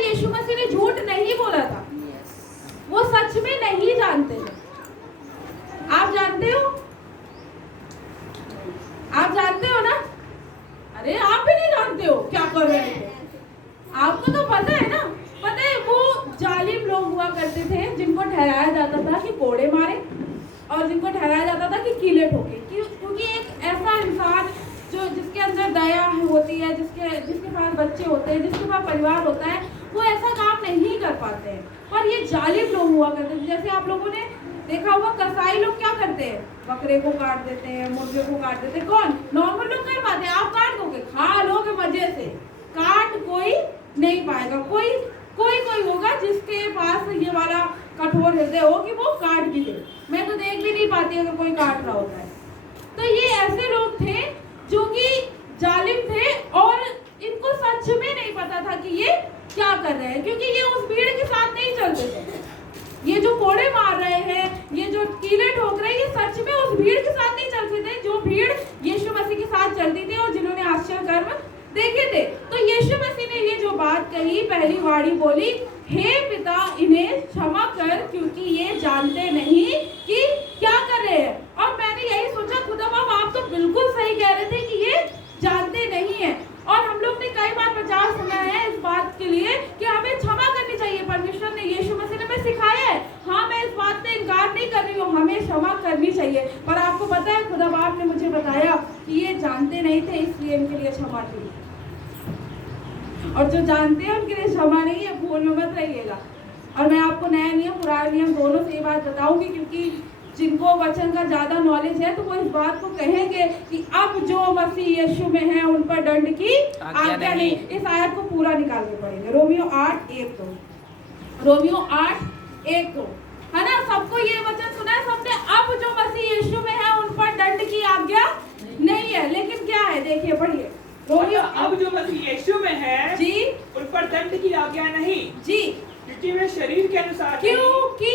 यीशु मसीह ने झूठ नहीं बोला था, वो सच में नहीं जानते थे। आप जानते हो? आप जानते हो ना? अरे आप भी नहीं जानते हो क्या कर रहे थे? आपको तो पता है ना। पता है वो जालिम लोग हुआ करते थे जिनको ठहराया जाता था कि कोड़े मारे और जिनको ठहराया जाता था कि कीले ठोके, क्योंकि एक ऐसा इंसान जो जिसके अंदर दया होती है, जिसके पास बच्चे होते हैं, जिसके पास परिवार होता है, वो ऐसा काम नहीं कर पाते हैं। पर ये जालिम लोग हुआ करते थे। जैसे आप लोगों ने देखा होगा कसाई लोग क्या करते हैं, बकरे को काट देते हैं, मुर्गे को काट देते हैं। कौन? नॉर्मल लोग कर पाते हैं। आप काट दोगे, खा लोगे मजे से, काट कोई नहीं पाएगा। कोई होगा जिसके पास ये वाला कठोर हृदय हो कि वो काट भी दे। मैं तो देख भी नहीं पाती अगर कोई काट रहा होता है। तो ये ऐसे लोग थे जो कि जालिम थे और इनको सच में नहीं पता था कि ये क्या कर रहे हैं, क्योंकि ये उस भीड़ के साथ नहीं चलते थे। ये जो कोड़े मार रहे हैं, ये जो कीले ठोक रहे हैं, ये सच में उस भीड़ के साथ नहीं चलते थे जो भीड़ यीशु मसीह के साथ चलती थी और जिन्होंने आश्चर्य कर्म देखे थे। तो यीशु मसीह ने ये जो बात कही, पहली वाणी बोली, हे पिता इन्हें क्षमा कर क्योंकि ये जानते नहीं कि क्या कर रहे हैं। और मैंने यही सोचा, खुदा बाप आप तो बिल्कुल सही कह रहे थे कि ये जानते नहीं है। और हम लोग ने कई बार प्रचार सुना है इस बात के लिए कि हमें क्षमा करनी चाहिए। परमेश्वर ने, यीशु मसीह ने हमें सिखाया है। हाँ, मैं इस बात से इनकार नहीं कर रही हूँ, हमें क्षमा करनी चाहिए। पर आपको पता है खुदा बाप ने मुझे बताया कि ये जानते नहीं थे, इसलिए इनके लिए क्षमा नहीं। और जो जानते हैं उनके लिए क्षमा नहीं है, भूल में मत रहिएगा। और मैं आपको नया नियम पुराना नियम दोनों से ये बात बताऊंगी, क्योंकि जिनको वचन का ज्यादा नॉलेज है तो वो इस बात को कहेंगे कि अब जो मसीह यीशु में है उन पर दंड की आज्ञा नहीं। इस आयत को पूरा निकालने पड़ेगा। रोमियो 8:1-2, रोमियो 8:1-2, है ना? सबको ये वचन सुना है सबने। अब जो मसीह यीशु में है उन पर दंड की आज्ञा नहीं है। लेकिन क्या है, देखिए पढ़िए रोमियो। अब जो मसीह यीशु में है जी, उन पर दंड की आज्ञा नहीं जी, क्योंकि वे शरीर के अनुसार, क्योंकि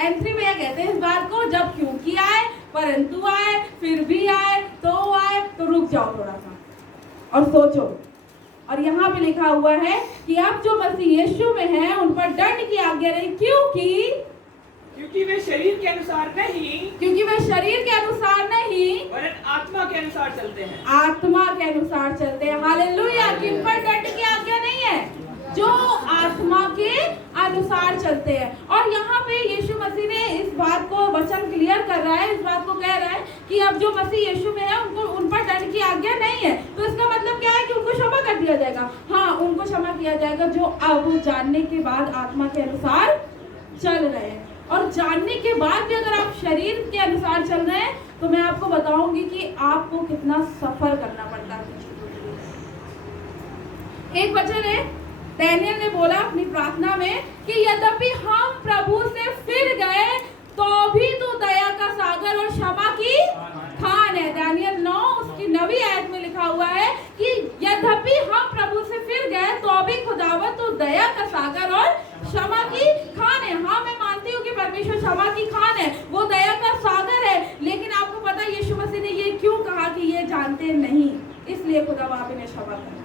एंट्री में कहते हैं इस बात को, जब क्योंकि आए, परंतु आए, फिर भी आए, तो रुक जाओ थोड़ा सा और सोचो। और यहाँ पे लिखा हुआ है कि अब जो मसीह यीशु में है उन पर दंड की आज्ञा नहीं, क्योंकि वे शरीर के अनुसार नहीं, क्योंकि वे शरीर के अनुसार नहीं, वरन आत्मा के अनुसार चलते हैं। आत्मा के अनुसार चलते हैं। हालेलुया। किन पर दंड की आज्ञा नहीं है? जो आत्मा के अनुसार चलते हैं। और यहाँ पे यीशु मसीह ने इस बात को वचन क्लियर कर रहा है, इस बात को कह रहा है कि अब जो मसीह यीशु में है उनको उन पर दंड की आज्ञा नहीं है। तो इसका मतलब क्या है कि उनको क्षमा कर दिया जाएगा। हाँ, उनको क्षमा किया जाएगा जो अब जानने के बाद आत्मा के अनुसार चल रहे हैं। और जानने के बाद भी अगर आप शरीर के अनुसार चल रहे हैं तो मैं आपको बताऊंगी कि आपको कितना सफर करना पड़ता है। एक वचन है, दानियल ने बोला अपनी प्रार्थना में कि यद्यपि हम प्रभु से फिर गए तो भी तू दया का सागर और क्षमा की खान है। दानियल 9 उसकी 9वीं आयत में लिखा हुआ है कि यद्यपि हम प्रभु से फिर गए तो भी खुदावत तू दया का सागर और क्षमा की खान है। हाँ, मैं मानती हूँ कि परमेश्वर क्षमा की खान है, वो दया का सागर है। लेकिन आपको पता है यीशु मसीह ने ये क्यों कहा कि ये जानते नहीं, इसलिए खुदा बाप ने क्षमा करा।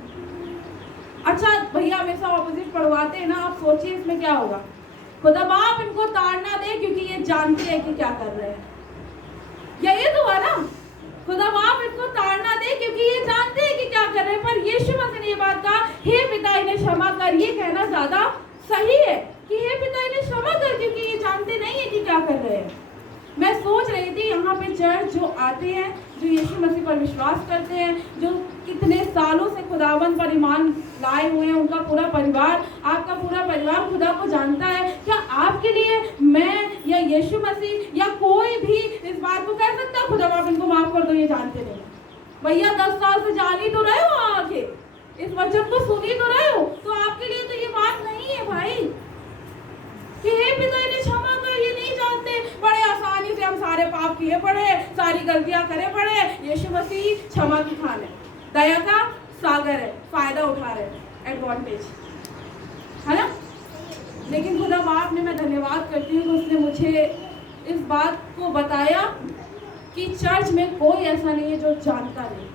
अच्छा भैया हमेशा ऑपोजिट पढ़वाते हैं ना, आप सोचिए इसमें क्या होगा। खुदा बाप इनको ताड़ना दे क्योंकि ये जानते हैं कि क्या कर रहे हैं। यही तो हुआ ना, खुदा बाप इनको ताड़ना दे क्योंकि ये जानते हैं कि क्या कर रहे हैं। पर यीशु मसीह ने ये बात कहा, हे पिता इन्हें क्षमा कर। ये कहना ज्यादा सही है कि हे पिता इन्हें क्षमा कर क्योंकि ये जानते नहीं है कि क्या कर रहे हैं। मैं सोच रही थी यहाँ पे चर्च जो आते हैं, जो यीशु मसीह पर विश्वास करते हैं, जो कितने सालों से खुदावन पर ईमान लाए हुए हैं, उनका पूरा परिवार, आपका पूरा परिवार खुदा को जानता है। क्या आपके लिए मैं या यीशु मसीह या कोई भी इस बात को कह सकता है खुदा बाप इनको माफ कर दो, ये जानते नहीं? भैया 10 साल से जान ही तो रहे हो, आके इस वचन को सुन ही तो रहे हो, तो आपके लिए तो ये बात नहीं है भाई कि हे पिता इन्हें क्षमा कर, ये नहीं जानते। बड़े आसानी से हम सारे पाप किए पड़े, सारी गलतियां करे पड़े। यीशु मसीह क्षमा की खान है, दया का सागर है, फायदा उठा रहे हैं, एडवांटेज है ना। लेकिन खुदा बाप ने, मैं धन्यवाद करती हूँ कि उसने मुझे इस बात को बताया कि चर्च में कोई ऐसा नहीं है जो जानता नहीं,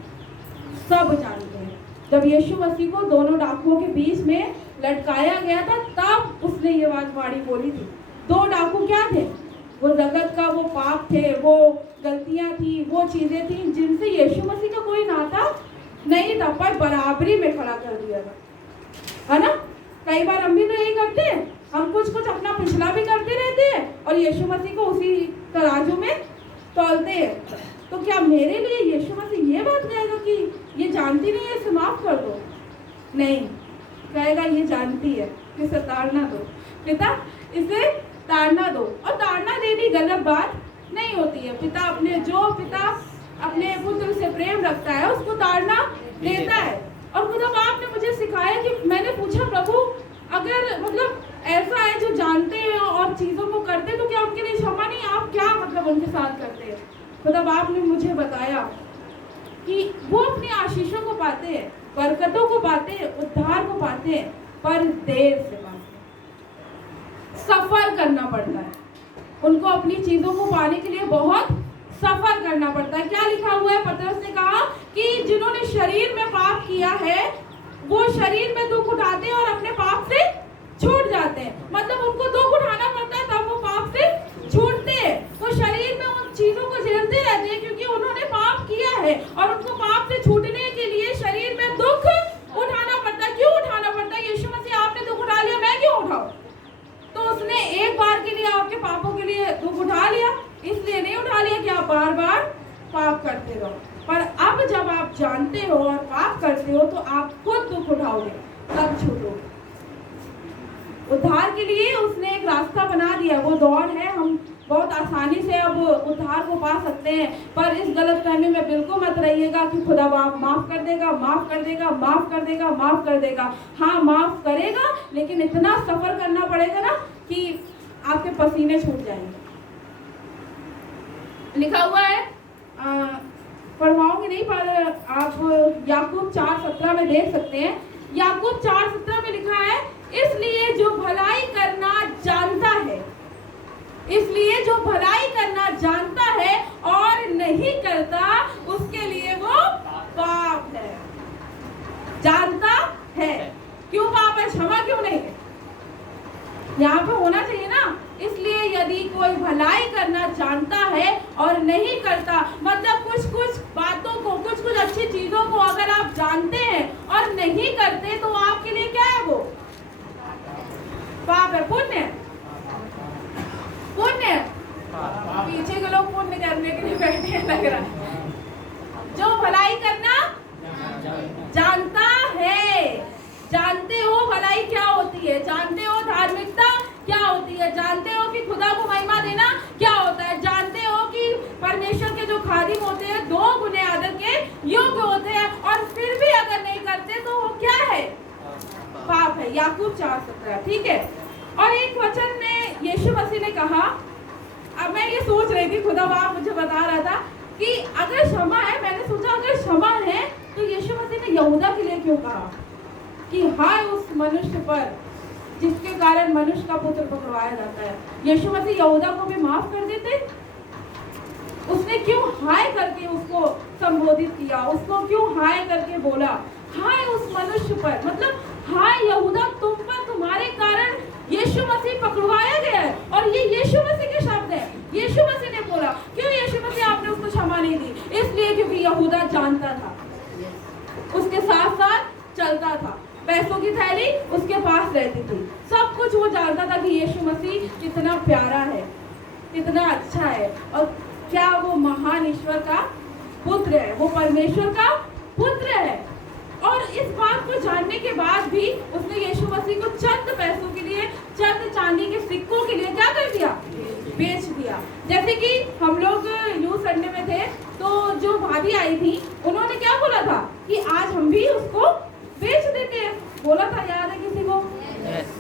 सब जानते हैं। जब यीशु मसीह को दोनों डाकुओं के बीच में लटकाया गया था, तब उसने ये बात वाणी बोली थी। 2 डाकू क्या थे? वो जगत का वो पाप थे, वो गलतियां थी, वो चीजें थी जिनसे यीशु मसीह का कोई नाता नहीं था, पर बराबरी में खड़ा कर दिया था, है ना। कई बार हम भी तो यही करते हैं, हम कुछ कुछ अपना पिछला भी करते रहते हैं और यीशु मसीह को उसी तराजू में तौलते हैं। तो क्या मेरे लिए यीशु मसीह ये बात कहेगा कि ये जानती नहीं है, इसे माफ कर दो? नहीं, कहेगा ये जानती है, इसे ताड़ना दो। पिता, इसे ताड़ना दो। और ताड़ना देनी गलत बात नहीं होती है। पिता अपने पुत्र से प्रेम रखता है, उसको ताड़ना देता है। और खुदा बाप ने मुझे सिखाया कि मैंने पूछा, प्रभु अगर मतलब ऐसा है जो जानते हैं और चीज़ों को करते, तो क्या उनके लिए क्षमा नहीं? आप क्या मतलब उनके साथ करते हैं? खुदा बाप ने मुझे बताया कि वो अपनी आशीषों को पाते हैं, बरकतों को पाते हैं, उद्धार को पाते हैं, पर देर से पाते हैं। सफर करना पड़ता है उनको, अपनी चीजों को पाने के लिए बहुत सफर करना पड़ता है। क्या लिखा हुआ है? पतरस ने कहा कि जिन्होंने शरीर में पाप किया है वो शरीर में दुख उठाते हैं और अपने पाप से छूट जाते हैं। मतलब उनको दुख उठाना पड़ता है तब वो पाप से छूटते हैं। वो शरीर में उन चीजों को झेलते रहते हैं क्योंकि उन्होंने पाप किया है, और उनको पाप से छूटने के लिए शरीर में दुख उठाना पड़ता है। क्यों उठाना पड़ता है? यीशु मसीह आपने दुख उठा लिया, मैं क्यों उठाऊं? तो उसने एक बार के लिए आपके पापों के लिए दुख उठा लिया, इसलिए नहीं उठा लिया कि आप बार बार पाप करते रहो। पर अब जब आप जानते हो और पाप करते हो तो आप खुद दुख उठाओगे, तब छूटोगे। उद्धार के लिए उसने एक रास्ता बना दिया, वो दौड़ है। हम बहुत आसानी से अब उद्धार को पा सकते हैं, पर इस गलतफहमी में बिल्कुल मत रहिएगा कि खुदा बाप माफ कर देगा, माफ कर देगा, माफ कर देगा, माफ कर देगा। हाँ, माफ करेगा, लेकिन इतना सफर करना पड़ेगा ना कि आपके पसीने छूट जाएंगे। लिखा हुआ है, पढ़वाऊंगी नहीं, पर आप याकूब 4:17 में देख सकते हैं। याकूब 4:17 में लिखा है, इसलिए जो भलाई करना जानता है, इसलिए जो भलाई करना जानता है और नहीं करता, उसके लिए वो पाप है। जानता है, क्यों पाप है? क्षमा क्यों नहीं है? यहाँ पे होना चाहिए ना। इसलिए यदि कोई भलाई करना जानता है और नहीं करता, मतलब कुछ बातों को, कुछ अच्छी चीजों को अगर आप जानते हैं और नहीं करते, तो आपके लिए क्या है? वो पाप है। पुण्य पीछे के लोग पुण्य करने के लिए बैठे हैं, लग रहा है। जो भलाई करना जानता है, जानते हो भलाई क्या होती है, जानते हो धार्मिकता क्या होती है, जानते हो कि खुदा को महिमा देना क्या होता है, जानते हो कि परमेश्वर के जो खादिम होते हैं 2 गुने आदर के योग्य होते हैं, और फिर भी अगर नहीं करते तो वो क्या है? पाप है। याकूब 4:17, ठीक है। और एक वचन में यीशु मसीह ने कहा, अब मैं ये सोच रही थी, खुदा बाप मुझे बता रहा था कि अगर क्षमा है, मैंने सोचा अगर क्षमा है तो यीशु मसीह ने यहूदा के लिए क्यों कहा कि हाय उस मनुष्य पर जिसके कारण मनुष्य का पुत्र पकड़वाया जाता है। यीशु मसीह यहूदा को भी माफ कर देते। उसने क्यों हाय करके उसको संबोधित किया? उसको क्यों हाय करके बोला हाय उस मनुष्य पर? मतलब हाय यहूदा, तुम पर, तुम्हारे कारण यीशु मसीह पकड़वाया गया है। और ये यीशु मसीह के शब्द है, यीशु मसीह ने बोला। क्यों यीशु मसीह आपने उसको क्षमा नहीं दी? इसलिए क्योंकि यहूदा जानता था, उसके साथ साथ चलता था, पैसों की थैली उसके पास रहती थी, सब कुछ वो जानता था कि यीशु मसीह कितना प्यारा है, कितना अच्छा है, और क्या वो महान ईश्वर का पुत्र है, वो परमेश्वर का पुत्र है। और इस बात को जानने के बाद भी उसने यीशु मसीह को चंद पैसों के लिए, चंद चांदी के सिक्कों के लिए क्या कर दिया? बेच दिया। जैसे कि हम लोग यूथ संडे में थे, तो जो भाभी आई थी उन्होंने क्या बोला था कि आज हम भी उसको बेच देते हैं। बोला था, याद है किसी को?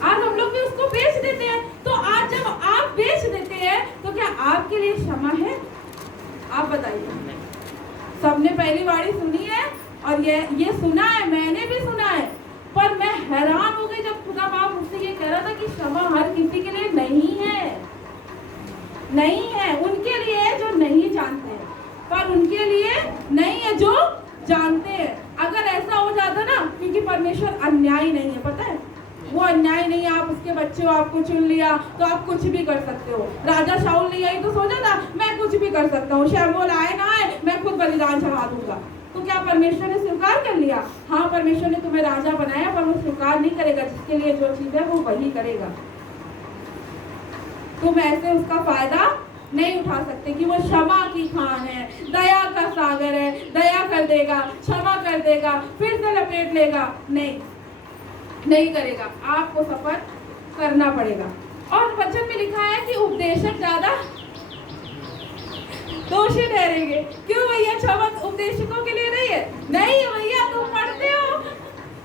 आज हम लोग भी उसको बेच देते हैं। तो आज जब आप बेच देते हैं तो क्या आपके लिए क्षमा है? आप बताइए। सबने पहली बारी सुनी है और ये सुना है, मैंने भी सुना है, पर मैं हैरान हो गई जब खुदा बाप मुझसे ये कह रहा था कि क्षमा हर किसी के लिए नहीं है, नहीं है। उनके लिए है जो नहीं जानते हैं, पर उनके लिए नहीं है जो जानते हैं। अगर ऐसा हो जाता ना, क्योंकि परमेश्वर अन्यायी नहीं है, पता है, वो अन्याय नहीं, आप उसके बच्चे हो, आपको चुन लिया तो आप कुछ भी कर सकते हो। राजा शाऊल नहीं आई तो सोचा था मैं कुछ भी कर सकता हूँ, शमूएल आए ना आए मैं खुद बलिदान चढ़ा दूंगा। तो क्या परमेश्वर ने स्वीकार कर लिया? हाँ, परमेश्वर ने तुम्हें राजा बनाया, पर वो स्वीकार नहीं करेगा। जिसके लिए जो चीज है वो वही करेगा। तुम ऐसे उसका फायदा नहीं उठा सकते कि वो क्षमा की खान है, दया का सागर है, दया कर देगा, क्षमा कर देगा, फिर से लपेट लेगा। नहीं करेगा। आपको सफर करना पड़ेगा। और वचन में लिखा है कि उपदेशक ज्यादा दोषी ठहरेंगे। क्यों भैया? क्षमा उपदेशकों के लिए नहीं है। नहीं है भैया, तुम पढ़ते हो,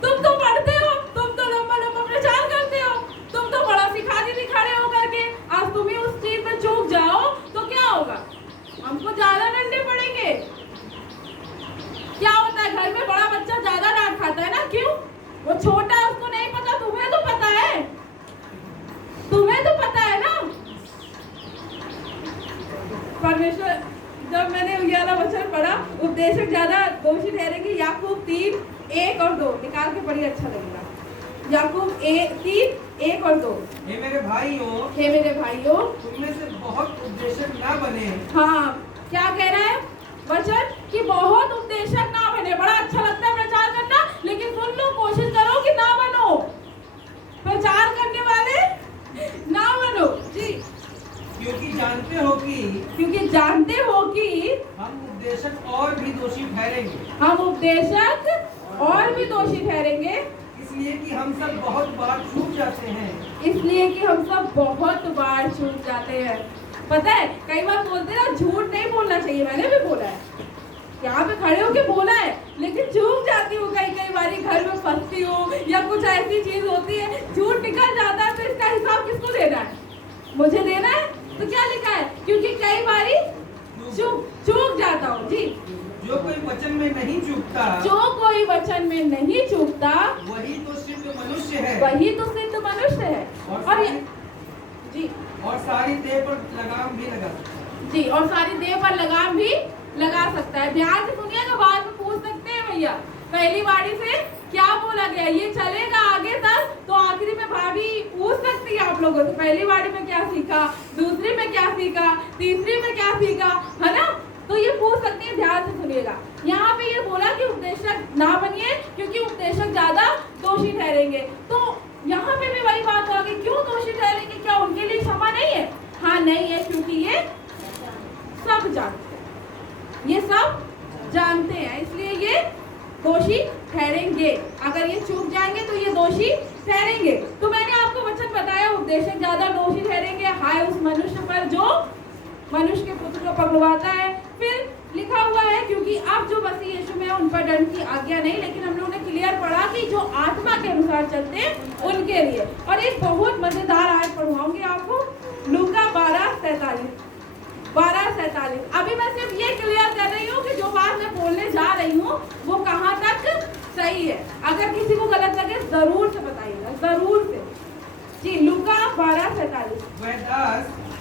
तुम तो पढ़ते हो, तुम तो लंबा लंबा प्रचार करते हो, तुम तो बड़ा सिखाने दिखाने हो करके आज तुम्हें उस चीज में चूक जाओ तो क्या होगा? हमको ज्यादा डंडे पड़ेंगे। क्या होता है घर में बड़ा बच्चा ज्यादा डांट खाता है ना? क्यों? वो छोटा है, उसको नहीं पता, तुम्हें तो पता है, तुम्हें तो पता है ना। परमेश्वर, जब मैंने 11 वचन पढ़ा, उपदेशक ज्यादा दोषी ठहरेंगे। याकूब 3:1 और 2 निकाल के पढ़िए, अच्छा लगेगा। याकूब 3:1 और 2। हे मेरे भाइयों, तुम में से बहुत उपदेशक ना बने। हाँ, क्या कह रहा है वचन? कि बहुत उपदेशक ना बने। बड़ा अच्छा लगता है प्रचार करना, लेकिन सुन लो, कोशिश करो कि ना बनो, प्रचार करने वाले ना बनो जी। क्योंकि जानते हो कि हम उपदेशक और भी दोषी ठहरेंगे। इसलिए कि हम सब बहुत बार चूक जाते हैं। पता है, कई बार बोलते हैं ना, झूठ नहीं बोलना चाहिए। मैंने भी बोला है, यहाँ पे खड़े होके बोला है, लेकिन चूक जाती हूँ। कई बारी घर में फंसती हूँ या कुछ ऐसी चीज होती है, झूठ निकल जाता है, तो इसका हिसाब किसको देना है? मुझे देना है। तो क्या लिखा है? क्योंकि कई बारी चूक जाता हूँ जी। जो कोई वचन में नहीं चूकता, वही तो सिद्ध मनुष्य है। और सारी देह पर लगाम भी लगा जी, और सारी देह पर लगाम भी लगा सकता है। ध्यान से सुनिएगा, बाद में पूछ सकते हैं भैया पहली वाणी से क्या बोला गया, ये चलेगा आगे तक, तो आखिरी में भाभी पूछ सकती है आप लोगों से पहली वाणी में क्या सीखा, दूसरी में क्या सीखा, तीसरी में क्या सीखा, है ना? तो ये पूछ सकती है। ध्यान से सुनिएगा, यहाँ पे ये बोला कि उपदेशक ना बनिए क्योंकि उपदेशक ज्यादा दोषी ठहरेंगे। तो यहाँ पे भी वही बात आ गई, क्यों दोषी ठहरेंगे? क्या उनके लिए क्षमा नहीं है? हाँ, नहीं है, क्योंकि ये सब जानते हैं, इसलिए ये दोषी ठहरेंगे। अगर ये चूक जाएंगे तो ये दोषी ठहरेंगे। तो मैंने आपको वचन बताया, उपदेशक ज्यादा दोषी ठहरेंगे। हाय उस मनुष्य पर जो मनुष्य के पुत्र को पकड़वाता है। फिर लिखा हुआ है, क्योंकि अब जो मसीह यीशु में उन पर दंड की आज्ञा नहीं, लेकिन हम लोगों ने क्लियर पढ़ा कि जो आत्मा के अनुसार चलते हैं उनके लिए। और एक बहुत मजेदार आयत पढ़वाऊंगी आपको, लूका 12:47। अभी मैं सिर्फ ये क्लियर कर रही हूँ कि जो बात मैं बोलने जा रही हूँ वो कहाँ तक सही है। अगर किसी को गलत लगे जरूर से बताइएगा, जरूर से जी। लूका 12:47।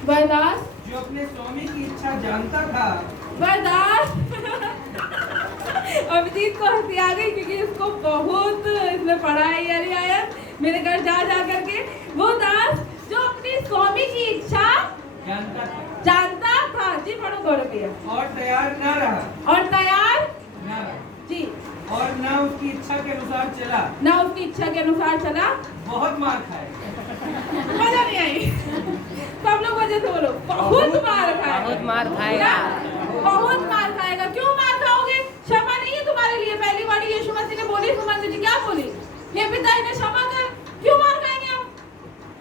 वह दास जो अपने स्वामी की इच्छा जानता था, अभिजीत को हंसी आ गई क्योंकि इसको बहुत इसने पढ़ा है ये आयत मेरे घर जा करके। वो दास जो अपनी स्वामी की इच्छा जानता था जी। पढ़ो गौरव भैया। और तैयार न रहा जी, और ना उसकी इच्छा के अनुसार चला, बहुत मार खाए। मजा नहीं आई। सब लोग वजह से बोलो, बहुत मार खाएगा। क्यों मार खाओगे? क्षमा नहीं है तुम्हारे लिए। पहली बार यीशु मसीह ने बोली, सुमन जी क्या बोली? हे पिता इन्हें क्षमा कर। क्यों मार खाएंगे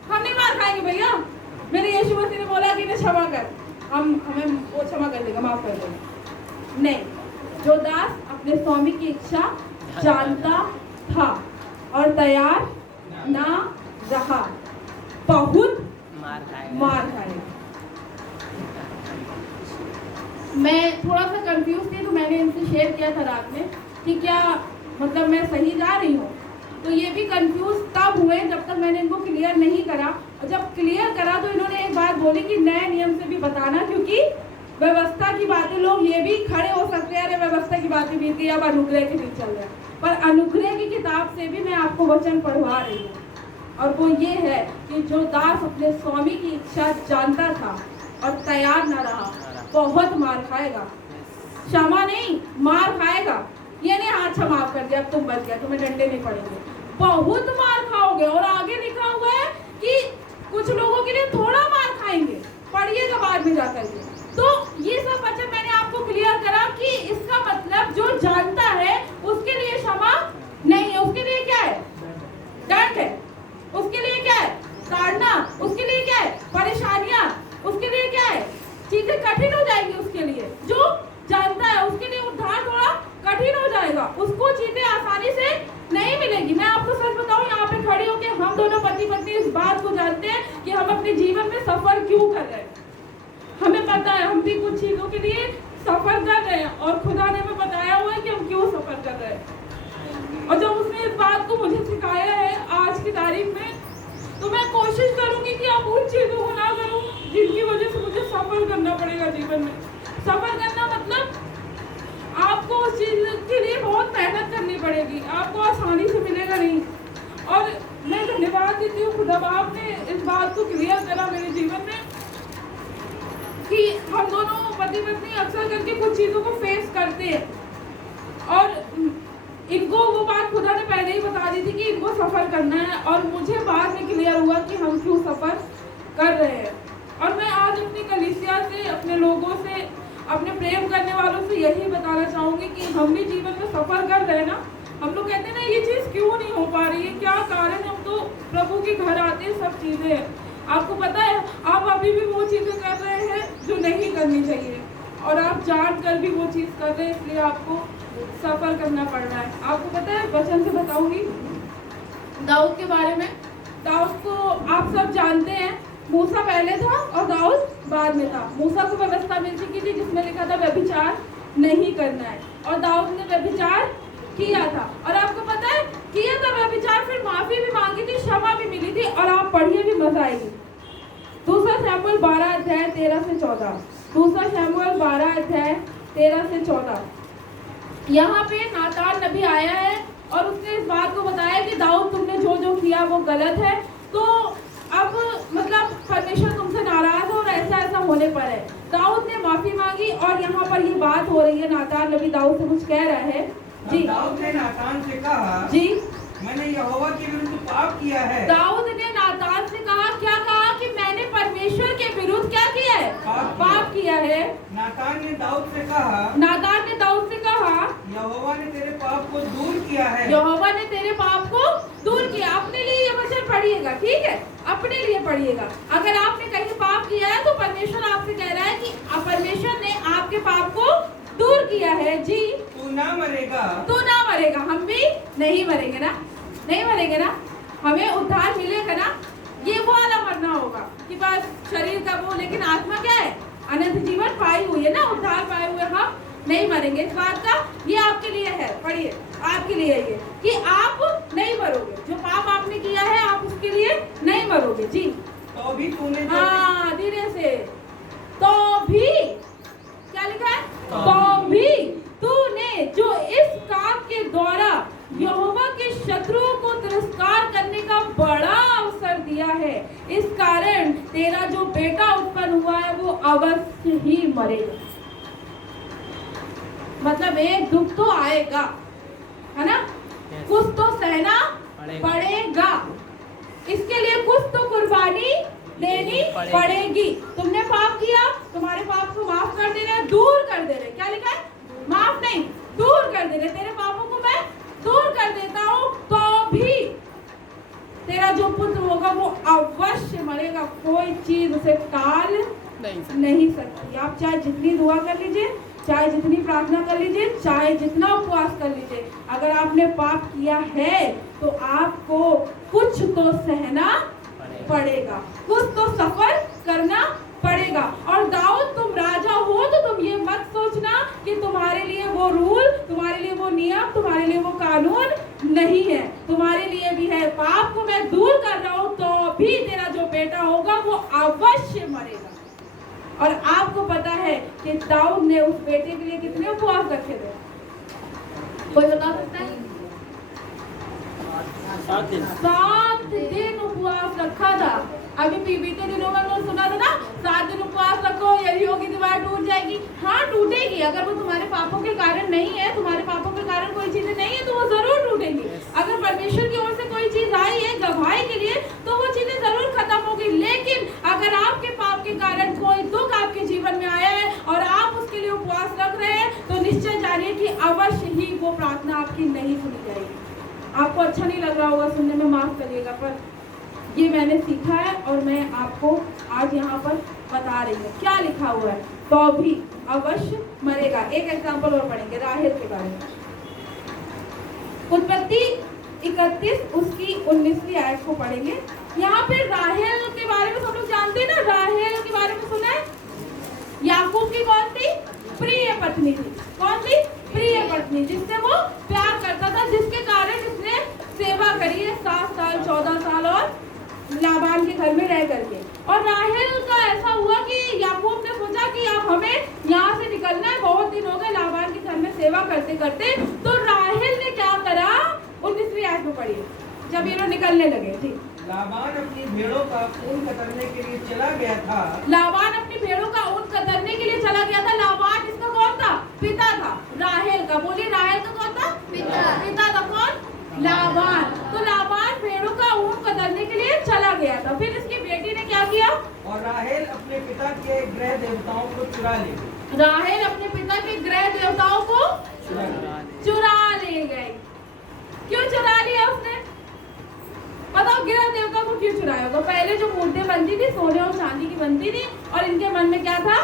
हम नहीं मार खाएंगे भैया। मेरे यीशु मसीह ने बोला कि इन्हें क्षमा कर, हमें वो क्षमा कर देगा, माफ कर देगा। नहीं, जो दास अपने स्वामी की इच्छा जानता था और तैयार ना रहा, बहुत मार खाएगा। मैं थोड़ा सा कंफ्यूज थी, तो मैंने इनसे शेयर किया था रात में कि क्या मतलब मैं सही जा रही हूँ। तो ये भी कंफ्यूज तब हुए जब तक मैंने इनको क्लियर नहीं करा। और जब क्लियर करा तो इन्होंने एक बात बोली कि नए नियम से भी बताना, क्योंकि व्यवस्था की बातें लोग ये भी खड़े हो सकते हैं, अरे व्यवस्था की बातें बीत गई, अब अनुग्रह के दिन चल रहा है। पर अनुग्रह की किताब से भी मैं आपको वचन पढ़वा रही हूँ। और वो ये है कि जो दास अपने स्वामी की इच्छा जानता था और तैयार न रहा, बहुत मार खाएगा। क्षमा नहीं, मार खाएगा। ये नहीं हाँ अच्छा माफ कर दिया अब तुम बच गया, तुम्हें डंडे नहीं पड़ेंगे, बहुत मार खाओगे। और आगे लिखा हुआ है कि कुछ लोगों के लिए थोड़ा मार खाएंगे, पढ़िएगा बाद में जाकर के। तो ये सब वचन मैंने आपको क्लियर करा कि इसका मतलब जो जानता है उसके लिए क्षमा नहीं है, उसके लिए क्या है? दंड है। उसके लिए क्या है? ताड़ना। उसके लिए क्या है? परेशानियां। उसके लिए क्या है? चीजें कठिन हो जाएंगी उसके लिए। जो जानता है उसके लिए उद्धार थोड़ा कठिन हो जाएगा, उसको चीजें आसानी से नहीं मिलेगी। मैं आपको सच बताऊं, यहाँ पे खड़ी होकर हम दोनों पति पत्नी इस बात को जानते हैं कि हम अपने जीवन में सफर क्यों कर रहे हैं। हमें पता है हम भी कुछ चीजों के लिए सफर कर रहे हैं और खुदा ने हमें बताया हुआ है कि हम क्यों सफर कर रहे हैं। और जब उसने इस बात को मुझे सिखाया है आज की तारीख में, तो मैं कोशिश करूंगी कि अब उन चीजों को ना करूं जिनकी वजह से मुझे सफर करना पड़ेगा जीवन में। सफर करना मतलब आपको उस चीज के लिए बहुत मेहनत करनी पड़ेगी, आपको आसानी से मिलेगा नहीं। और मैं धन्यवाद देती हूँ खुदा बाप ने इस बात को क्लियर करा मेरे जीवन में कि हम दोनों पति पत्नी अक्सर करके कुछ चीजों को फेस करते हैं और इनको वो बात खुदा ने पहले ही बता दी थी कि इनको सफर करना है। और मुझे बाद में क्लियर हुआ कि हम क्यों सफर कर रहे हैं। और मैं आज अपनी कलीसिया से, अपने लोगों से, अपने प्रेम करने वालों से यही बताना चाहूंगी कि हम भी जीवन में सफर कर रहे हैं ना। हम लोग कहते हैं ना ये चीज क्यों नहीं हो पा रही है, क्या कारण है? हम तो प्रभु के घर आते हैं, सब चीजें हैं। आपको पता है आप अभी भी वो चीजें कर रहे हैं जो नहीं करनी चाहिए, और आप जान कर भी वो चीज कर रहे हैं, इसलिए आपको सफर करना पड़ रहा है। आपको पता है, वचन से बताऊंगी दाऊद के बारे में। दाऊद को आप सब जानते हैं, मूसा पहले था और दाऊद बाद में था। मूसा को व्यवस्था मिल चुकी थी जिसमें लिखा था व्यभिचार नहीं करना है, और दाऊद ने व्यभिचार किया था। और आपको पता है किया था व्यभिचार, फिर माफी भी मांगी थी, क्षमा भी मिली थी। और आप पढ़िए भी मजा आएगी। दूसरा शमूएल 12 अध्याय 13 से 14। दूसरा शमूएल 12 अध्याय 13 से 14। यहाँ पे नातान नबी आया है और उसने इस बात को बताया कि दाऊद तुमने जो जो किया वो गलत है, तो अब मतलब परमेश्वर तुमसे नाराज हो और ऐसा ऐसा होने पर है। दाऊद ने माफी मांगी और यहाँ पर ये बात हो रही है, नातान नबी दाऊद से कुछ कह रहा है जी। दाऊद ने नातान से कहा जी मैंने यहोवा के विरुद्ध पाप किया है। दाऊद ने नातान से कहा, क्या कहा? कि मैंने परमेश्वर के विरुद्ध क्या किया है? पाप किया है। नातान ने दाऊद से कहा नातान ने दाऊद से कहा यहोवा ने तेरे पाप को दूर किया है। यहोवा ने तेरे पाप को दूर किया। अपने लिए ये वचन पढ़िएगा, ठीक है? अपने लिए पढ़िएगा। अगर आपने कहीं पाप किया है तो परमेश्वर आपसे कह रहा है कि परमेश्वर ने आपके पाप को दूर किया है। जी तू ना मरेगा। तू ना मरेगा। हम भी नहीं मरेंगे ना, नहीं मरेंगे ना, हमें उद्धार मिलेगा ना। ये वो वाला मरना होगा कि बस शरीर का वो, लेकिन आत्मा क्या है? अनंत जीवन पाई हुई है ना, उद्धार पाए हुए हम नहीं मरेंगे। इस बात का ये आपके लिए है, पढ़िए, आपके लिए ये कि आप नहीं मरोगे। जो पाप आपने किया है आप उसके लिए नहीं मरोगे। जी तो भी तूने हाँ, धीरे से। तो भी क्या लिखा है? तो भी तूने जो इस काम के द्वारा यहोवा के शत्रुओं को तिरस्कार करने का बड़ा अवसर दिया है, इस कारण तेरा जो बेटा उत्पन्न हुआ है वो अवश्य ही मरेगा। मतलब एक दुख तो आएगा, है ना? कुछ तो सहना पड़ेगा। इसके लिए कुछ तो कुर्बानी देनी पड़ेगी। तुमने पाप किया, तुम्हारे पाप को माफ कर दे रहे, दूर कर दे रहे। क्या लिखा है? माफ नहीं, दूर कर दे रहे। तेरे पापों को मैं दूर कर देता हूँ, तो भी तेरा जो पुत्र होगा वो अवश्य मरेगा। कोई चीज उसे टाल नहीं सकती। आप चाहे जितनी दुआ कर लीजिए, चाहे जितनी प्रार्थना कर लीजिए, चाहे जितना उपवास कर लीजिए, अगर आपने पाप किया है तो आपको कुछ तो सहना पड़ेगा, कुछ तो सफर करना पड़ेगा। और दाऊद, तुम राजा हो तो तुम ये मत सोचना कि तुम्हारे लिए वो रूल, तुम्हारे लिए वो नियम, तुम्हारे लिए वो कानून नहीं है। तुम्हारे लिए भी है। पाप को मैं दूर कर रहा हूँ, तो भी तेरा जो बेटा होगा वो अवश्य मरेगा। और आपको पता है कि दाऊद ने उस बेटे के लिए कितने उपवास रखे थे? कोई बता सकता है? 7 दिन अभी बीते दिनों में हमने सुना था ना, 7 दिन उपवास रखो, यरीहो की दीवार टूट जाएगी। हाँ टूटेगी, अगर वो तुम्हारे पापों के कारण नहीं है, तुम्हारे पापों के कारण कोई चीजें नहीं है तो वो जरूर टूटेंगी। अगर परमेश्वर की ओर से कोई चीज आई है गवाही के लिए तो वो चीजें जरूर खत्म होगी। लेकिन अगर आपके पाप के कारण कोई दुख आपके जीवन में आया है और आप उसके लिए उपवास रख रहे हैं तो निश्चय जानिए कि अवश्य ही वो प्रार्थना आपकी नहीं सुनी जाएगी। आपको अच्छा नहीं लग रहा होगा सुनने में, माफ करिएगा, पर ये मैंने सीखा है और मैं आपको आज यहाँ पर बता रही हूँ। क्या लिखा हुआ है? तो भी अवश्य मरेगा। एक एग्जाम्पल और पढ़ेंगे राहेल के बारे में। उत्पत्ति 31 उसकी 19वीं आयत को पढ़ेंगे। यहाँ पे राहेल के बारे में सब लोग जानते हैं ना, राहेल के बारे में सुना है? याकूब की कौन थी? प्रिय पत्नी थी। कौन थी? प्रिय पत्नी, जिससे वो प्यार करता था, जिसके कारण इसने सेवा करी है 7 साल 14 साल और लाबान के घर में रह करके। और राहेल का ऐसा हुआ कि याकूब ने सोचा कि अब हमें यहाँ से निकलना है, बहुत दिन हो गए लाबान के घर में सेवा करते करते। तो राहेल ने क्या करा? 19वीं आयत में पढ़िए, जब ये लोग निकलने लगे। ठीक, लाबान अपनी भेड़ों का ऊन कतरने के लिए चला गया था। लाबान अपनी भेड़ों का ऊन कतरने के लिए चला गया था। लाबान इसका कौन था? पिता था राहेल का। बोलिए राहेल का कौन था? पिता था। कौन? लाबान। तो लाबान भेड़ों का ऊन कतरने के लिए चला गया था। फिर इसकी बेटी ने क्या किया? और राहेल अपने पिता के गृह देवताओं को चुरा ले गई। राहेल अपने पिता के गृह देवताओं को चुरा ले गई। क्यों चुरा लिया उसने? बताओ, गृह देवता को क्यों चुराया होगा? पहले जो मूर्तें बनती थी सोने और चांदी की बनती थी और इनके मन में क्या था?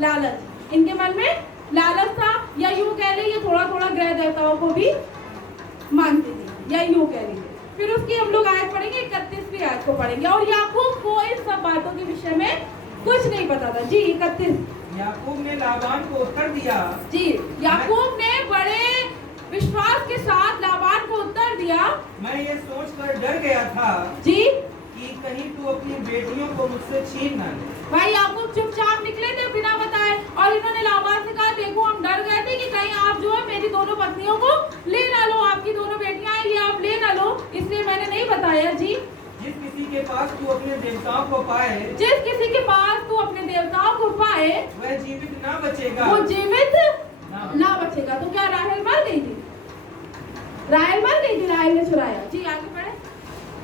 लालच। इनके मन में लालच था, या यूं कह ले ये थोड़ा थोड़ा गृह देवताओं को भी मानती थी, या यूं कह लीजिए। फिर उसकी हम लोग आयत पढ़ेंगे, 31वीं आयत को पढ़ेंगे। और याकूब को इन सब बातों के विषय में कुछ नहीं पता था। जी 31। याकूब ने लाबान को उत्तर दिया। जी, याकूब ने बड़े विश्वास के साथ लाबान को उत्तर दिया। मैं ये सोचकर डर गया था जी कि कहीं तू अपनी बेटियों को मुझसे छीन ना ले। भाई याकूब चुपचाप निकले थे बिना बताए, और इन्होंने लाबान से कहा देखो हम डर गए थे कि कहीं आप जो है मेरी दोनों पत्नियों को ले ना लो, आपकी दोनों बेटियां हैं ये आप ले ना लो, इसलिए मैंने नहीं बताया। जी, जिस किसी के पास तू अपने देवताओं को पाए, जिस किसी के पास तू अपने देवताओं को पाए वह जीवित ना बचेगा। वो जीवित ना बचेगा। तो क्या राहेल मर गई थी? राहेल मर गई थी, राहेल ने चुराया। जी आगे बढ़े।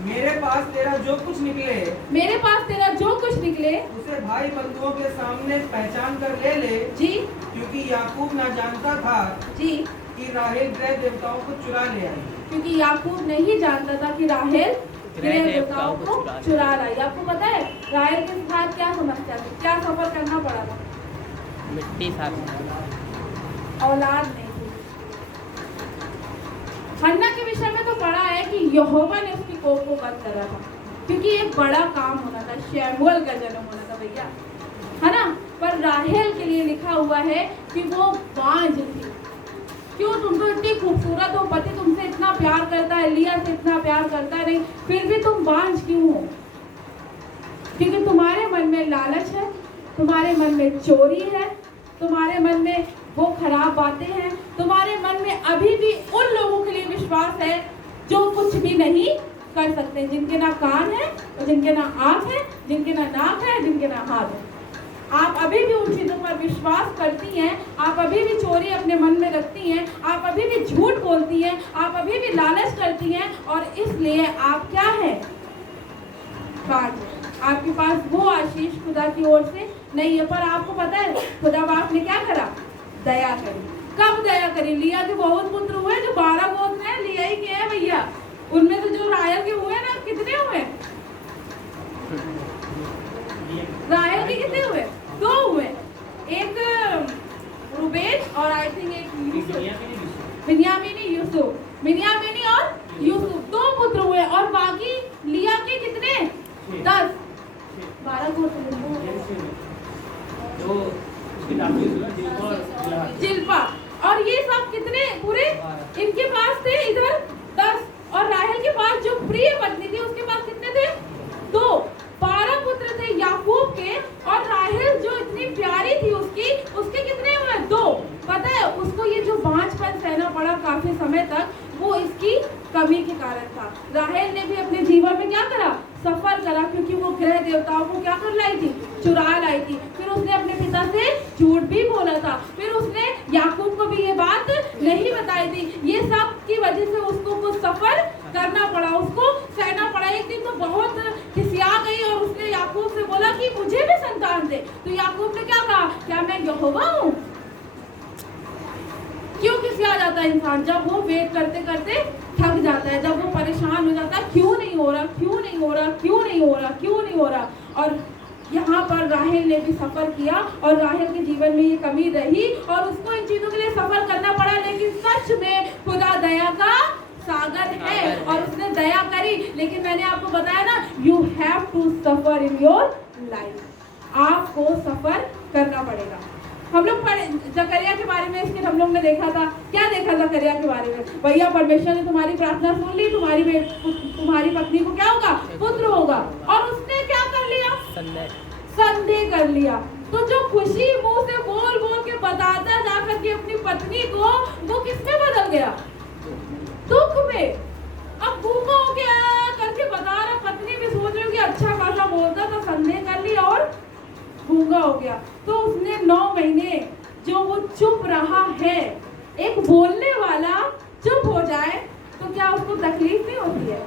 मेरे पास तेरा जो कुछ निकले, मेरे पास तेरा जो कुछ निकले उसे भाई बंधुओं के सामने पहचान कर ले ले। जी, क्योंकि याकूब ना जानता था जी, कि राहेल गृह देवताओं को चुरा ले आई। क्योंकि याकूब नहीं जानता था कि राहेल गृह देवताओं को चुरा लाई। आपको पता है राहेल के साथ क्या समस्या थी, क्या सफर करना पड़ा था? मिट्टी साफ औलाद नहीं थी। हन्ना के विषय में तो पढ़ा है कि यहोवा ने उसकी कोख को बंद करा था, क्योंकि एक बड़ा काम होना था, शमूएल का जन्म होना था भैया, है ना। पर राहेल के लिए लिखा हुआ है कि वो बांझ थी। क्यों? तुम तो इतनी खूबसूरत हो, पति तुमसे इतना प्यार करता है, लिया से इतना प्यार करता है, नहीं फिर भी तुम बांझ क्यों हो? क्योंकि तुम्हारे मन में लालच है, तुम्हारे मन में चोरी है, तुम्हारे मन में वो खराब बातें हैं, तुम्हारे मन में अभी भी उन लोगों के लिए विश्वास है जो कुछ भी नहीं कर सकते, जिनके ना कान है और जिनके ना आँख है, जिनके ना नाक है, जिनके ना हाथ है। आप अभी भी उन चीज़ों पर विश्वास करती हैं, आप अभी भी चोरी अपने मन में रखती हैं, आप अभी भी झूठ बोलती हैं, आप अभी भी लालच करती हैं, और इसलिए आप क्या है? आपके पास वो आशीष खुदा की ओर से नहीं है। पर आपको पता है खुदा बाप ने क्या करा? दया करी। कब दया करी? लिया के बहुत पुत्र हुए, जो 12 गोत्र हैं लिया ही के हैं भैया। उनमें तो जो राहेल के हुए ना, कितने हुए? राहेल के कितने हुए? 2 हुए, एक रूबेन और आई थिंक एक बिन्यामीनी यूसुफ। बिन्यामीनी और यूसुफ 2 पुत्र हुए, और बाकी लिया के कितने? 10। 12 गोत्र जिल्पा, और ये सब कितने पूरे इनके पास थे इधर 10, और राहेल के पास जो प्रिय पत्नी थी उसके पास कितने थे? 2। 12 पुत्र थे याकूब के, और राहेल जो इतनी प्यारी थी उसके कितने हुए? 2। पता है उसको ये जो बांझपन सहना पड़ा काफी समय तक, वो इसकी कमी के कारण था। राहेल ने भी अपने जीवन में क्या करा? सफर करा, क्योंकि वो ग्रह देवताओं को क्या कर लाई थी, चुरा लाई थी। फिर उसने अपने पिता से झूठ भी बोला था, फिर उसने याकूब को भी ये बात नहीं बताई थी। ये सब की वजह से उसको कुछ सफर करना पड़ा, उसको सहना पड़ा। एक दिन तो बहुत खिसिया गई और उसने याकूब से बोला कि मुझे भी संतान दे। तो याकूब ने क्या कहा, क्या मैं यहोवा हूँ? क्यों खिसिया जाता है इंसान? जब वो वेट करते करते थक जाता है, जब वो परेशान हो जाता है, क्यों नहीं हो रहा, क्यों नहीं हो रहा, क्यों नहीं हो रहा, क्यों नहीं हो रहा। और यहाँ पर राहेल ने भी सफर किया और राहेल के जीवन में ये कमी रही और उसको इन चीजों के लिए सफर करना पड़ा। लेकिन सच में खुदा दया का सागर है और उसने दया करी। लेकिन मैंने आपको बताया ना, you have to suffer in your life, आपको सफर करना पड़ेगा। हम लोग पढ़े जकरिया के बारे में, इसके हम लोग ने देखा था। क्या देखा जकरिया के बारे में? भैया परमेश्वर ने तुम्हारी प्रार्थना सुन ली, तुम्हारी पत्नी को क्या होगा, पुत्र होगा। और उसने क्या कर लिया, संदेह कर लिया। तो जो खुशी मुंह से बोल बोल के बताता जाकर के अपनी पत्नी को, वो किसमें बदल गया, दुख में। अब गूंगा हो गया करके बता रहा, पत्नी भी सोच रही कि अच्छा खासा बोलता था, संदेह कर लिया और गूंगा हो गया। तो उसने 9 महीने जो वो चुप रहा है, एक बोलने वाला चुप हो जाए तो क्या उसको तकलीफ नहीं होती है?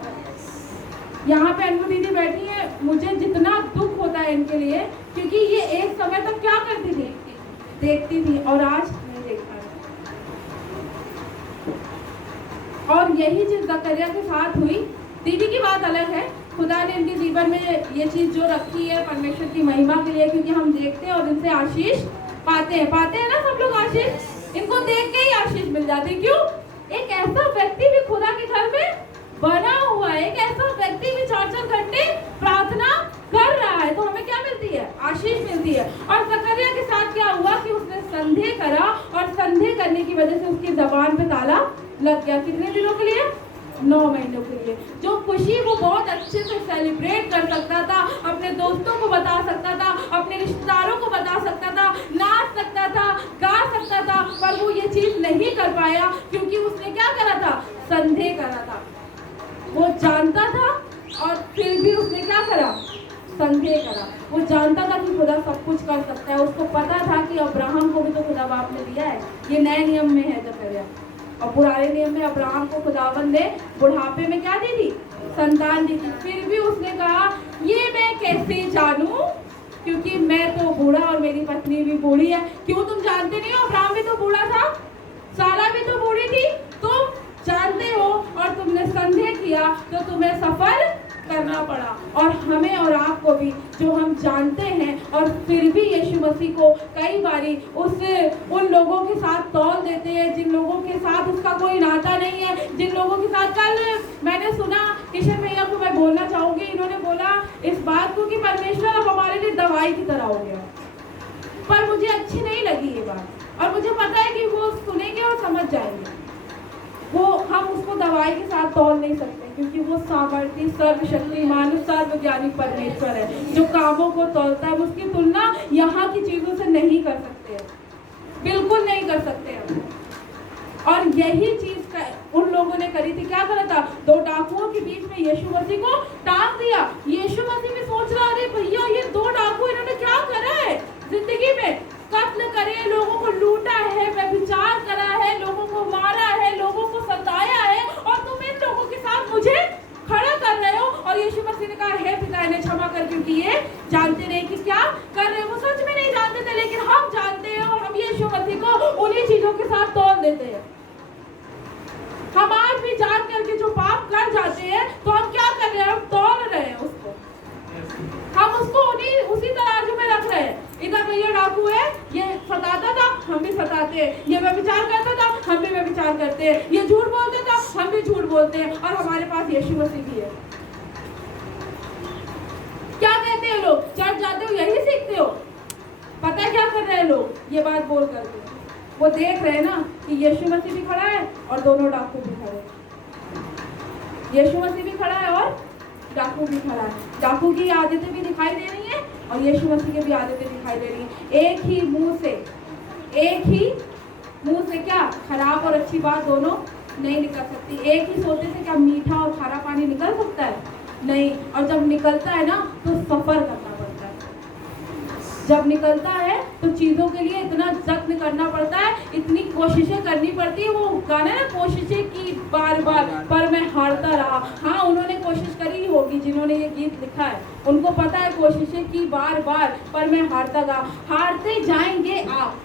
यहाँ पे अनु दीदी बैठी है, मुझे जितना दुख होता है इनके लिए, क्योंकि ये एक समय तक क्या करती थी, देखती थी और आज नहीं देख पा रही। और यही चीज जकरिया के साथ हुई। दीदी की बात अलग है, खुदा ने इनके जीवन में ये चीज जो रखी है परमेश्वर की महिमा के लिए, क्योंकि हम देखते हैं और इनसे आशीष पाते हैं ना सब लोग आशीष। इनको देख के ही आशीष मिल जाती है। क्यों? एक ऐसा व्यक्ति भी खुदा के घर में बना हुआ है, एक ऐसा व्यक्ति भी 4-4 घंटे प्रार्थना कर रहा है, तो हमें क्या मिलती है, आशीष मिलती है। और जकरिया के साथ क्या हुआ कि उसने संदेह करा और संदेह करने की वजह से उसकी जबान पे ताला लग गया। कितने दिनों के लिए? 9 महीनों के लिए। जो खुशी वो बहुत अच्छे से सेलिब्रेट कर सकता था, अपने दोस्तों को बता सकता था, अपने रिश्तेदारों को बता सकता था, नाच सकता था, गा सकता था, पर वो ये चीज नहीं कर पाया क्योंकि उसने क्या करा था, संदेह करा था। वो जानता था और फिर भी उसने क्या करा, संदेह करा। वो जानता था कि खुदा सब कुछ कर सकता है, उसको पता था कि अब्राहम को भी तो खुदा बाप ने दिया है। ये नए नियम में है जकरिया, और पुराने नियम में अब्राहम को खुदावंद ने बुढ़ापे में क्या दी थी, संतान दी थी। फिर भी उसने कहा ये मैं कैसे जानूं, क्योंकि मैं तो बूढ़ा और मेरी पत्नी भी बूढ़ी है। क्यों? तुम जानते नहीं हो अब्राहम भी तो बूढ़ा था, सारा भी तो बूढ़ी थी, तुम जानते हो और तुमने संदेह किया तो तुम्हें सफर करना पड़ा। और हमें और आपको भी, जो हम जानते हैं और फिर भी यीशु मसीह को कई बारी उन लोगों के साथ तौल देते हैं जिन लोगों के साथ उसका कोई नाता नहीं है, जिन लोगों के साथ। कल मैंने सुना किशन भैया को, मैं बोलना चाहूंगी, इन्होंने बोला इस बात को कि परमेश्वर अब हमारे लिए दवाई की तरह हो गया। पर मुझे अच्छी नहीं लगी ये बात, और मुझे पता है कि वो सुनेंगे और समझ जाएंगे। वो हम उसको दवाई के साथ तौल नहीं सकते, क्योंकि वो सामर्थ्य, सर्वशक्तिमान, सर्वज्ञानी परमेश्वर है जो कामों को तौलता है। उसकी तुलना यहाँ की चीजों से नहीं कर सकते हैं, बिल्कुल नहीं कर सकते हैं। और यही चीज उन लोगों ने करी थी। क्या करा था? 2 डाकुओं के बीच में यीशु मसीह को टांग दिया। यीशु मसीह भी सोच रहा, अरे भैया ये 2 डाकू इन्होंने क्या करा है जिंदगी में, कत्ल करे, लोगों को लूटा है, व्यभिचार करा है, लोगों को मारा है, लोगों को सताया है, और तुम इन लोगों के साथ मुझे खड़ा कर रहे हो। और यीशु मसीह ने कहा, हे पिता इन्हें क्षमा कर, क्योंकि ये जानते नहीं कि क्या कर रहे हैं। वो सच में नहीं जानते थे, लेकिन हम जानते हैं और हम यीशु मसीह को उन्हीं चीजों के साथ तोल देते हैं। हम आज भी जान करके जो पाप कर जाते हैं तो हम क्या कर रहे हैं, हम तोल रहे हैं उसको, हम उसको उसी तराजू में रख रहे हैं। इधर भैया डाकू है, ये सताता था, हम भी सताते हैं। ये व्यभिचार करता था, हम भी व्यभिचार करते हैं। ये झूठ बोलता था, हम भी झूठ बोलते हैं। और हमारे पास यीशु मसीह भी है। क्या कहते हैं लोग? चर्च जाते हो यही सीखते हो? पता है क्या कर रहे हैं लोग? ये बात बोल करके वो देख रहे हैं ना कि यीशु मसीह भी खड़ा है और दोनों डाकू भी खड़े हैं। यीशु मसीह भी खड़ा है और डाकू भी खड़ा है। डाकू की आदतें भी दिखाई दे रही हैं और यीशु मसीह की भी आदतें दिखाई दे रही हैं। एक ही मुंह से क्या खराब और अच्छी बात दोनों नहीं निकल सकती। एक ही सोते से क्या मीठा और खारा पानी निकल सकता है? नहीं। और जब निकलता है ना तो सफर करना पड़ता है। जब निकलता है तो चीजों के लिए इतना जत्न करना पड़ता है, इतनी कोशिशें करनी पड़ती है। वो गाना है ना, कोशिशें की बार बार पर मैं हारता रहा। हाँ, उन्होंने कोशिश करी होगी, जिन्होंने ये गीत लिखा है उनको पता है, कोशिशें की बार बार पर मैं हारता रहा। हारते जाएंगे आप,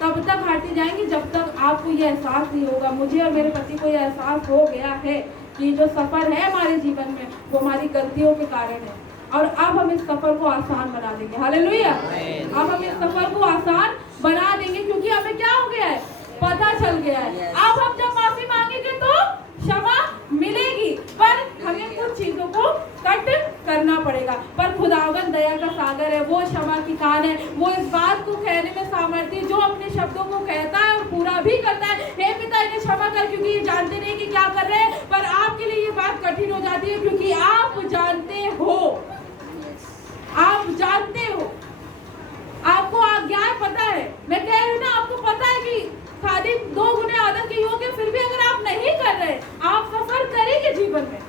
तब तक हारते जाएंगे जब तक आपको ये एहसास नहीं होगा। मुझे और मेरे पति को ये एहसास हो गया है कि जो सफर है हमारे जीवन में वो हमारी गलतियों के कारण है, और अब हम इस सफर को आसान बना देंगे। हालेलुया। अब हम इस सफर को आसान बना देंगे, क्योंकि हमें क्या हो गया है, पता चल गया है। अब हम जब माफी मांगेंगे तो क्षमा मिलेगी, पर हमें कुछ चीजों को कट करना पड़ेगा। पर खुदावन दया का सागर है, वो क्षमा की खान है, वो इस बात को कहने में सामर्थ्य जो अपने शब्दों को कहता है और पूरा भी करता है। हे पिता, इन्हें क्षमा कर, क्योंकि ये जानते नहीं कि क्या कर रहे हैं, पर आपके लिए ये बात कठिन हो जाती है, क्योंकि आप जानते हो, आप जानते हो, आपको आज्ञा पता है। मैं कह रही हूँ ना, आपको पता है कि खाली 2 गुने आदत के योग है, फिर भी अगर आप नहीं कर रहे, आप सफर करेंगे जीवन में।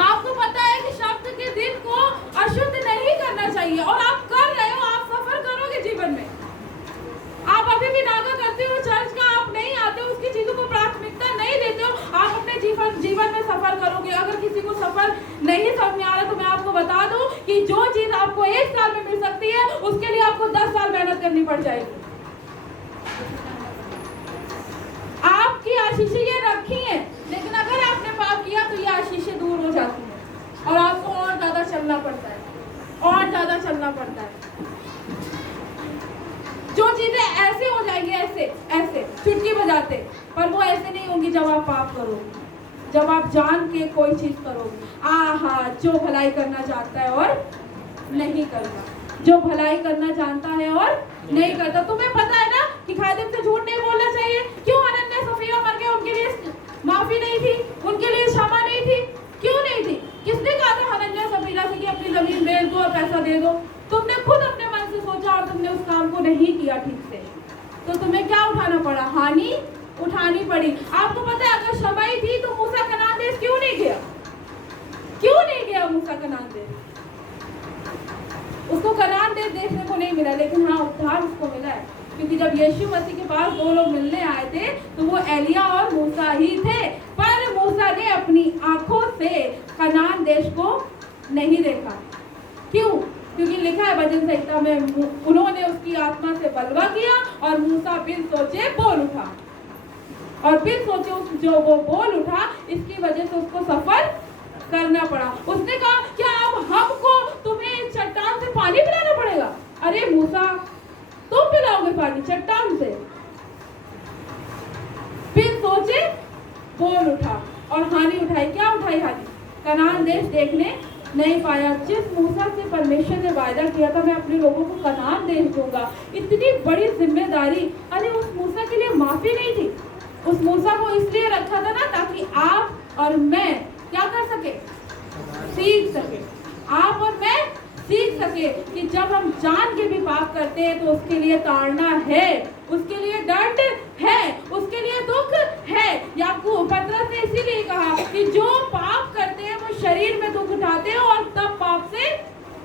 आपको पता है कि शब्द के दिन को अशुद्ध नहीं करना चाहिए, और आप कर रहे हो, आप सफर करोगे जीवन में। आप अभी भी नागा करते हो चर्च का, आप नहीं आते हो, उसकी चीजों को प्राथमिकता नहीं देते हो, आप अपने जीवन में सफर करोगे। अगर किसी को सफर नहीं समझ में आ रहा तो मैं आपको बता दूं कि जो चीज आपको 1 साल में मिल सकती है, उसके लिए आपको 10 साल मेहनत करनी पड़ जाएगी। आपकी आशीषें ये रखी हैं, लेकिन अगर आपने पाप किया तो ये आशीषें दूर हो जाती हैं, और आपको और ज्यादा चलना पड़ता है, और ज्यादा चलना पड़ता है। जो चीजें ऐसे हो जाएंगी, ऐसे ऐसे चुटकी बजाते, पर वो ऐसे नहीं होंगी जब आप पाप करोगे, जब आप जान के कोई चीज करोगे। आहा, जो भलाई करना चाहता है और नहीं करता, जो भलाई करना जानता है और नहीं करता। तुम्हें पता है ना कि खादिम से झूठ नहीं बोलना चाहिए। क्यों हनन्याह सफीरा मर गए, उनके लिए माफी नहीं थी, उनके लिए क्षमा नहीं थी, क्यों नहीं थी? किसने कहा था हनन्याह सफीरा से कि अपनी जमीन बेच दो और पैसा दे दो? तुमने खुद अपने मन से सोचा और तुमने उस काम को नहीं किया ठीक से, तो तुम्हें क्या उठाना पड़ा? हानि उठानी पड़ी। आपको पता है, अगर क्षमा ही थी तो मूसा कनान देश क्यों नहीं गया? क्यों नहीं गया मूसा कनान देश? उसको कनान देश देखने को नहीं मिला, लेकिन हाँ, उद्धार उसको मिला है, क्योंकि जब यीशु मसीह के पास 2 लोग मिलने आए थे तो वो एलिया और मूसा ही थे, पर मूसा ने अपनी आंखों से कनान देश को नहीं देखा। क्यों? क्योंकि लिखा है भजन संहिता में, उन्होंने उसकी आत्मा से बलवा किया और मूसा बिन सोचे बोल उठा, और बिन सोचे जो वो बोल उठा, इसकी वजह से उसको सफर करना पड़ा। उसने कहा, क्या अब हमको तुम्हें चट्टान से पानी पिलाना पड़ेगा? अरे मूसा, तुम पिलाओगे पानी चट्टान से? फिर सोचे बोल उठा और हानि उठाई। क्या उठाई हानि? कनान देश देखने नहीं पाया। जिस मूसा से परमेश्वर ने वायदा किया था, मैं अपने लोगों को कनान देश दूंगा, इतनी बड़ी जिम्मेदारी, अरे उस मूसा के लिए माफी नहीं थी। उस मूसा को इसलिए रखा था ना, ताकि आप और मैं क्या कर सके? सीख सके। आप और मैं सीख सके कि जब हम जान के भी पाप करते हैं तो उसके लिए ताड़ना है, उसके लिए दंड है, उसके लिए दुख है। याकूब पतरस ने इसीलिए कहा कि जो पाप करते हैं वो शरीर में दुख उठाते हैं और तब पाप से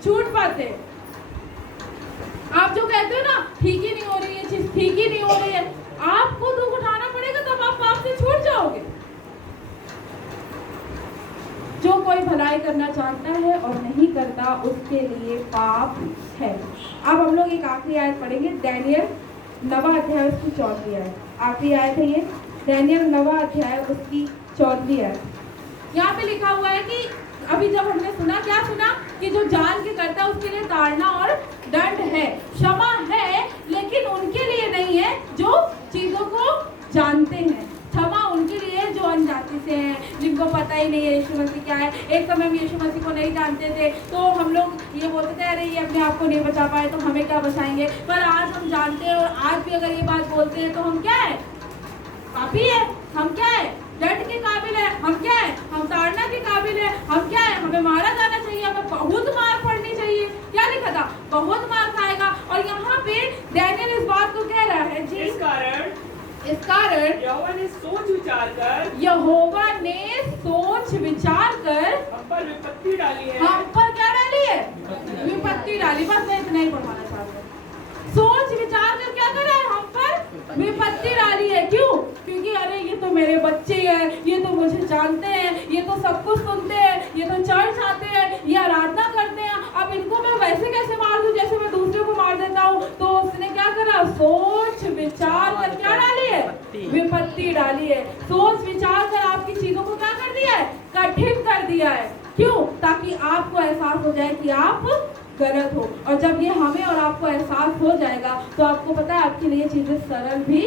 छूट पाते हैं। आप जो कहते हो ना, ठीक ही नहीं हो रही, ये चीज ठीक ही नहीं हो रही है, आपको दुख उठाना पड़ेगा, तब आप पाप से छूट जाओगे। जो कोई भलाई करना चाहता है और नहीं करता, उसके लिए पाप है। अब हम लोग एक आखिरी आयत पढ़ेंगे, दानियेल 9वां अध्याय उसकी 4वीं आयत। आखिरी आयत है ये, दानियेल 9वां अध्याय उसकी 4वीं आयत। यहाँ पे लिखा हुआ है कि अभी जब हमने सुना, क्या सुना? कि जो जान के करता है उसके लिए ताड़ना और दंड है, क्षमा है, लेकिन उनके लिए नहीं है जो चीजों को जानते हैं। क्षमा उनके लिए जो अनजाति से हैं, जिनको पता ही नहीं है यीशु मसीह क्या है। एक समय हम यीशु मसीह को नहीं जानते थे तो हम लोग ये बोलते थे, अरे ये अपने आप को नहीं बचा पाए तो हमें क्या बचाएंगे। पर आज हम जानते हैं, और आज भी अगर ये बात बोलते हैं तो हम क्या है? पापी है। हम क्या है? दंड के काबिल है। हम क्या है? हम ताड़ना के काबिल है। हम क्या है? हमें मारा जाना चाहिए, हमें बहुत मार पड़नी चाहिए। क्या लिखा था? बहुत मार खाएगा। और यहाँ पे दानियेल इस बात को कह रहा है जी, इस कारण इस कारण यहोवा ने सोच विचार कर यहोवा ने सोच विचार कर हम पर विपत्ति डाली है। हम पर क्या डाली है? विपत्ति डाली। बस मैं इतना ही पढ़वाना चाहती हूँ। सोच विचार कर क्या करा है? हम पर विपत्ति डाली है। क्यों? क्योंकि अरे ये तो मेरे बच्चे हैं, ये तो मुझे जानते हैं, ये तो सब कुछ सुनते हैं, ये तो चर्च आते हैं, ये आराधना करते हैं, अब इनको मैं वैसे कैसे मार दूं जैसे मैं दूसरों को मार देता हूँ। तो उसने क्या करा? सोच विचार कर क्या डाली है? विपत्ति डाली है। सोच विचार कर आपकी चीजों को क्या कर दिया है? कठिन कर दिया है। क्यों? ताकि आपको एहसास हो जाए कि आप गलत हो। और जब ये हमें और आपको एहसास हो जाएगा तो आपको पता है आपके लिए चीजें सरल भी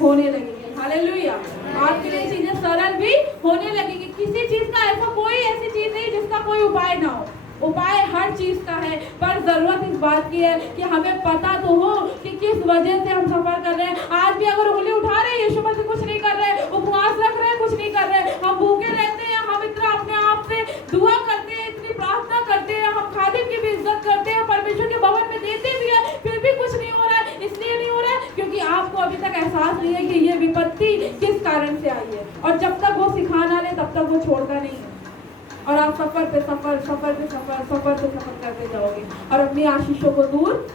होने लगेंगी। हालेलुया। आपके लिए चीजें सरल भी होने लगेंगी। किसी चीज का कोई ऐसी चीज नहीं जिसका कोई उपाय ना हो। उपाय हर चीज का है, पर जरूरत इस बात की है कि हमें पता तो हो कि किस वजह से हम सफर कर रहे हैं। आज भी अगर उंगली उठा रहे हैं, यीशु मसीह कुछ नहीं कर रहे, उपवास रख रहे हैं, कुछ नहीं कर रहे, हम भूखे रहते हैं, हम इतना अपने आप से दुआ करते हैं, इतनी प्रार्थना करते हैं, हम खादिम की भी इज्जत करते हैं, परमेश्वर के भवन में देते भी है, फिर भी कुछ नहीं हो रहा है। इसलिए नहीं हो रहा है क्योंकि आपको अभी तक एहसास नहीं है कि ये विपत्ति किस कारण से आई है। और जब तक वो सिखाना ले तब तक वो छोड़ता नहीं है। और आप सफर पे सफर, सफर पे सफर, सफर पे सफर करते जाओगे और अपनी आशीषों को दूर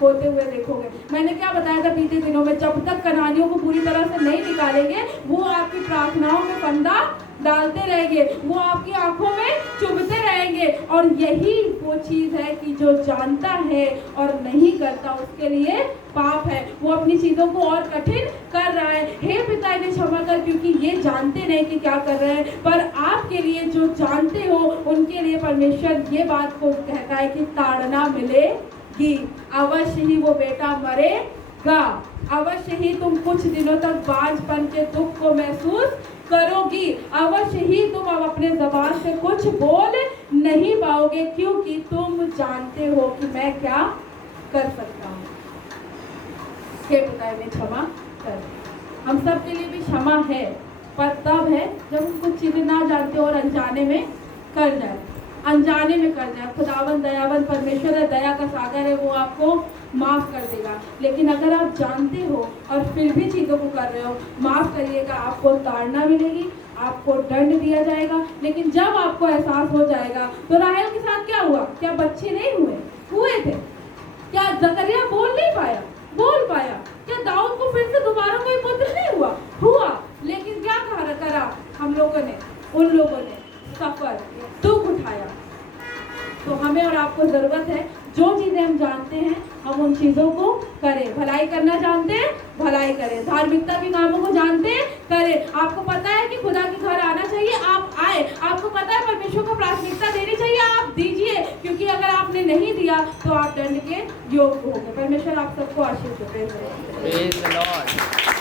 होते हुए देखोगे। मैंने क्या बताया था बीते दिनों में? जब तक कनानियों को पूरी तरह से नहीं निकालेंगे, वो आपकी प्रार्थनाओं में फंदा डालते रहेंगे, वो आपकी आंखों में चुभते रहेंगे। और यही वो चीज है कि जो जानता है और नहीं करता उसके लिए पाप है। वो अपनी चीजों को और कठिन कर रहा है। हे पिता इन्हें क्षमा कर, क्योंकि ये जानते नहीं कि क्या कर रहे हैं। पर आपके लिए जो जानते हो उनके लिए परमेश्वर ये बात को कहता है कि ताड़ना मिलेगी। अवश्य ही वो बेटा मरेगा। अवश्य ही तुम कुछ दिनों तक बांझपन के दुख को महसूस करोगी। अवश्य ही तुम अब अपने जबान से कुछ बोल नहीं पाओगे, क्योंकि तुम जानते हो कि मैं क्या कर सकता हूँ। हे पिता इन्हें क्षमा कर। हम सब के लिए भी क्षमा है, पर तब है जब हम कुछ चीजें ना जानते और अनजाने में कर जाए। अनजाने में कर जाए। खुदावन दयावन परमेश्वर है, दया का सागर है, वो आपको माफ कर देगा। लेकिन अगर आप जानते हो और फिर भी चीज़ों को कर रहे हो, माफ करिएगा, आपको ताड़ना मिलेगी, आपको दंड दिया जाएगा। लेकिन जब आपको एहसास हो जाएगा, तो राहेल के साथ क्या हुआ? क्या बच्चे नहीं हुए थे? क्या जकरिया बोल नहीं पाया? बोल पाया। क्या दाऊद को फिर से दोबारा कोई पुत्र नहीं हुआ? लेकिन क्या करा हम लोगों ने? उन लोगों ने सफर, दुख उठाया। तो हमें और आपको जरूरत है, जो चीजें हम जानते हैं हम उन चीजों को करें। भलाई करना जानते हैं, भलाई करें। धार्मिकता के कामों को जानते हैं, करें। आपको पता है कि खुदा के घर आना चाहिए, आप आए। आपको पता है परमेश्वर को प्राथमिकता देनी चाहिए, आप दीजिए। क्योंकि अगर आपने नहीं दिया तो आप दंड के योग्य होंगे। परमेश्वर आप सबको आशीष दे। Praise the Lord.